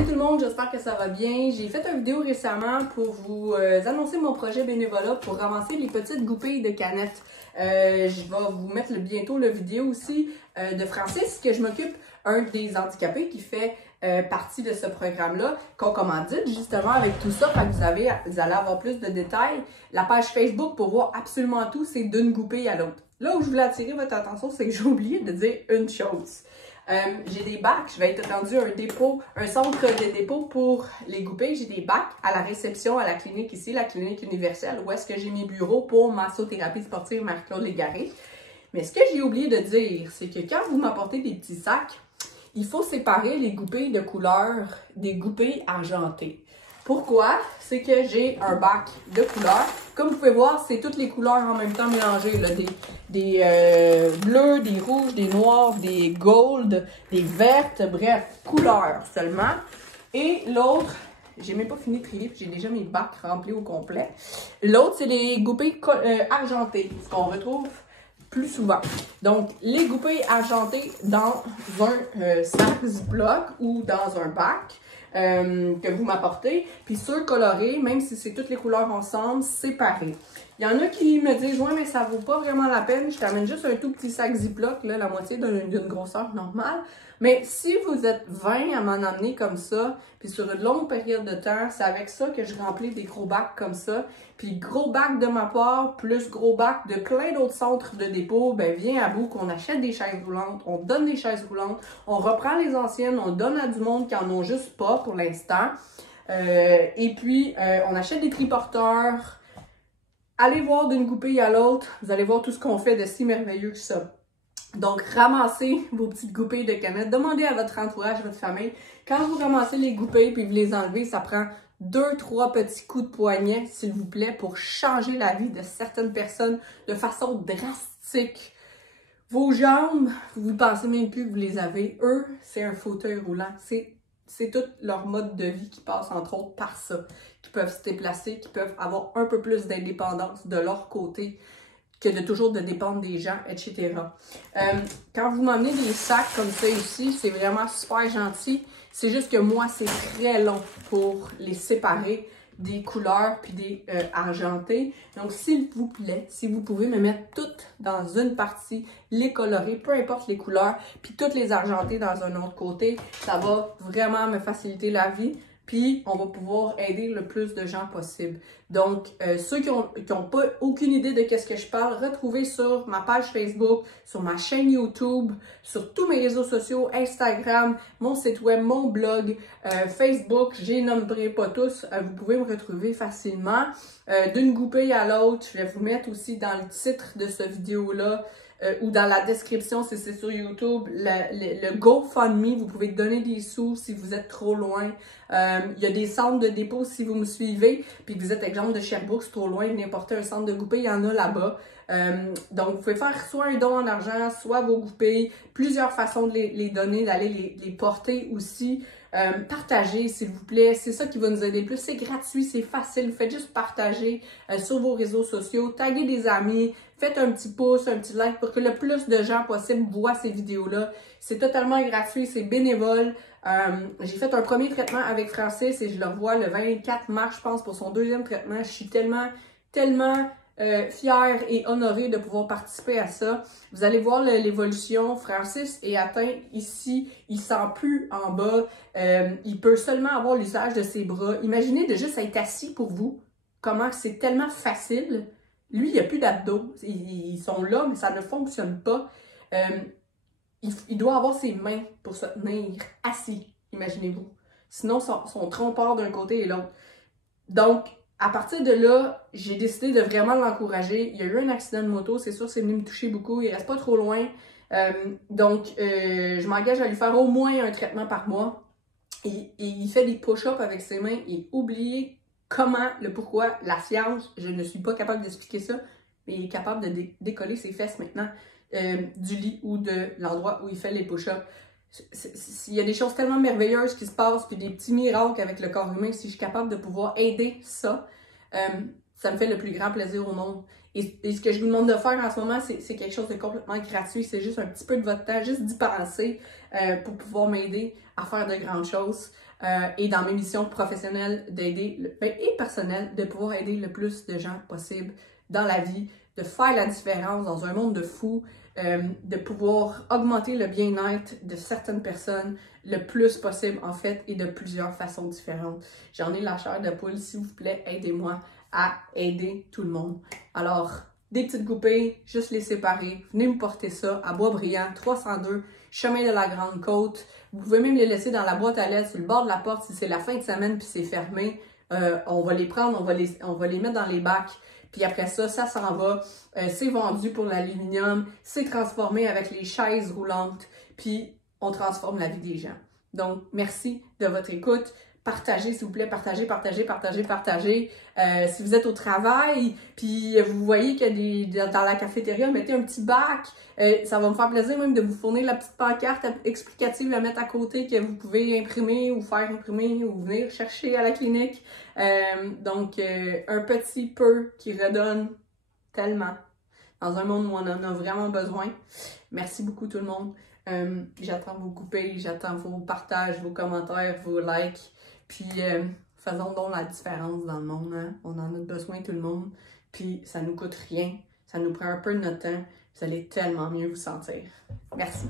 Salut tout le monde, j'espère que ça va bien. J'ai fait une vidéo récemment pour vous annoncer mon projet bénévolat pour ramasser les petites goupilles de canettes. Je vais vous mettre bientôt la vidéo aussi de Francis, que je m'occupe, un des handicapés qui fait partie de ce programme-là, qu'on commandite justement avec tout ça. Fait que vous allez avoir plus de détails. La page Facebook pour voir absolument tout, c'est d'une goupille à l'autre. Là où je voulais attirer votre attention, c'est que j'ai oublié de dire une chose. J'ai des bacs, je vais être rendu un centre de dépôt pour les goupilles. J'ai des bacs à la réception à la clinique ici, la clinique universelle, où est-ce que j'ai mes bureaux pour massothérapie sportive Marie-Claude Légaré. Mais ce que j'ai oublié de dire, c'est que quand vous m'apportez des petits sacs, il faut séparer les goupilles de couleur des goupilles argentées. Pourquoi? C'est que j'ai un bac de couleurs. Comme vous pouvez voir, c'est toutes les couleurs en même temps mélangées. Là. Des bleus, des rouges, des noirs, des gold, des vertes, bref, couleurs seulement. Et l'autre, j'ai même pas fini de trier, j'ai déjà mes bacs remplis au complet. L'autre, c'est les goupilles argentées, ce qu'on retrouve plus souvent. Donc, les goupilles argentées dans un sac Ziploc ou dans un bac. Que vous m'apportez, puis ceux colorés, même si c'est toutes les couleurs ensemble, séparés. Il y en a qui me disent « Ouais, mais ça vaut pas vraiment la peine, je t'amène juste un tout petit sac Ziploc, là, la moitié d'une grosseur normale. » Mais si vous êtes 20 à m'en amener comme ça, puis sur une longue période de temps, c'est avec ça que je remplis des gros bacs comme ça. Puis gros bac de ma part, plus gros bac de plein d'autres centres de dépôt, ben vient à bout qu'on achète des chaises roulantes, on donne des chaises roulantes, on reprend les anciennes, on donne à du monde qui en ont juste pas pour l'instant. Et puis, on achète des triporteurs. Allez voir d'une goupille à l'autre, vous allez voir tout ce qu'on fait de si merveilleux que ça. Donc, ramassez vos petites goupilles de canettes. Demandez à votre entourage, à votre famille. Quand vous ramassez les goupilles puis vous les enlevez, ça prend 2-3 petits coups de poignet, s'il vous plaît, pour changer la vie de certaines personnes de façon drastique. Vos jambes, vous ne pensez même plus que vous les avez. Eux, c'est un fauteuil roulant. C'est tout leur mode de vie qui passe, entre autres, par ça. Qui peuvent se déplacer, qui peuvent avoir un peu plus d'indépendance de leur côté que de toujours de dépendre des gens, etc. Quand vous m'emmenez des sacs comme ça ici, c'est vraiment super gentil. C'est juste que moi, c'est très long pour les séparer des couleurs puis des argentés. Donc, s'il vous plaît, si vous pouvez me mettre toutes dans une partie, les colorer, peu importe les couleurs, puis toutes les argentées dans un autre côté, ça va vraiment me faciliter la vie. Puis, on va pouvoir aider le plus de gens possible. Donc, ceux qui ont pas aucune idée de qu'est-ce que je parle, retrouvez sur ma page Facebook, sur ma chaîne YouTube, sur tous mes réseaux sociaux, Instagram, mon site web, mon blog, Facebook, je les nommerai pas tous. Vous pouvez me retrouver facilement. D'une goupille à l'autre, je vais vous mettre aussi dans le titre de cette vidéo-là, ou dans la description, si c'est sur YouTube, le GoFundMe, vous pouvez donner des sous si vous êtes trop loin. Il y a des centres de dépôt si vous me suivez, puis que vous êtes exemple de Sherbrooke, c'est trop loin, venez porter un centre de goupilles, il y en a là-bas. Donc, vous pouvez faire soit un don en argent, soit vos goupilles, plusieurs façons de les donner, d'aller les porter aussi. Partagez, s'il vous plaît, c'est ça qui va nous aider le plus. C'est gratuit, c'est facile, faites juste partager sur vos réseaux sociaux, taguez des amis, faites un petit pouce, un petit like pour que le plus de gens possible voient ces vidéos-là. C'est totalement gratuit, c'est bénévole. J'ai fait un premier traitement avec Francis et je le revois le 24 mars, je pense, pour son deuxième traitement. Je suis tellement fière et honorée de pouvoir participer à ça. Vous allez voir l'évolution. Francis est atteint ici, il sent plus en bas. Il peut seulement avoir l'usage de ses bras. Imaginez de juste être assis pour vous. Comment c'est tellement facile. Lui, il n'y a plus d'abdos. Ils sont là, mais ça ne fonctionne pas. Il doit avoir ses mains pour se tenir assis, imaginez-vous. Sinon, son tronc part d'un côté et l'autre. Donc, à partir de là, j'ai décidé de vraiment l'encourager. Il y a eu un accident de moto, c'est sûr, c'est venu me toucher beaucoup. Il reste pas trop loin. Donc, je m'engage à lui faire au moins un traitement par mois. Et il fait des push-ups avec ses mains. Et oubliez comment, le pourquoi, la science, je ne suis pas capable d'expliquer ça, mais il est capable de décoller ses fesses maintenant du lit ou de l'endroit où il fait les push-ups. Il y a des choses tellement merveilleuses qui se passent, puis des petits miracles avec le corps humain, si je suis capable de pouvoir aider ça, ça me fait le plus grand plaisir au monde. Et ce que je vous demande de faire en ce moment, c'est quelque chose de complètement gratuit, c'est juste un petit peu de votre temps, juste d'y penser pour pouvoir m'aider à faire de grandes choses. et dans mes missions professionnelles d'aider et personnelles, de pouvoir aider le plus de gens possible dans la vie, de faire la différence dans un monde de fous, de pouvoir augmenter le bien-être de certaines personnes le plus possible en fait et de plusieurs façons différentes. J'en ai la chair de poule, s'il vous plaît, aidez-moi à aider tout le monde. Alors, des petites goupées, juste les séparer. Venez me porter ça à Boisbriand, 302, chemin de la Grande Côte. Vous pouvez même les laisser dans la boîte à lettres, sur le bord de la porte, si c'est la fin de semaine puis c'est fermé. On va les prendre, on va les mettre dans les bacs. Puis après ça, ça s'en va. C'est vendu pour l'aluminium. C'est transformé avec les chaises roulantes. Puis on transforme la vie des gens. Donc, merci de votre écoute. Partagez, s'il vous plaît, partagez. Si vous êtes au travail, puis vous voyez qu'il y a dans la cafétéria, mettez un petit bac. Ça va me faire plaisir même de vous fournir la petite pancarte explicative à mettre à côté que vous pouvez imprimer ou faire imprimer ou venir chercher à la clinique. Donc, un petit peu qui redonne tellement dans un monde où on en a vraiment besoin. Merci beaucoup tout le monde. J'attends vos coupés, j'attends vos partages, vos commentaires, vos likes. Puis faisons donc la différence dans le monde. Hein? On en a besoin tout le monde. Puis ça nous coûte rien. Ça nous prend un peu de notre temps. Vous allez tellement mieux vous sentir. Merci.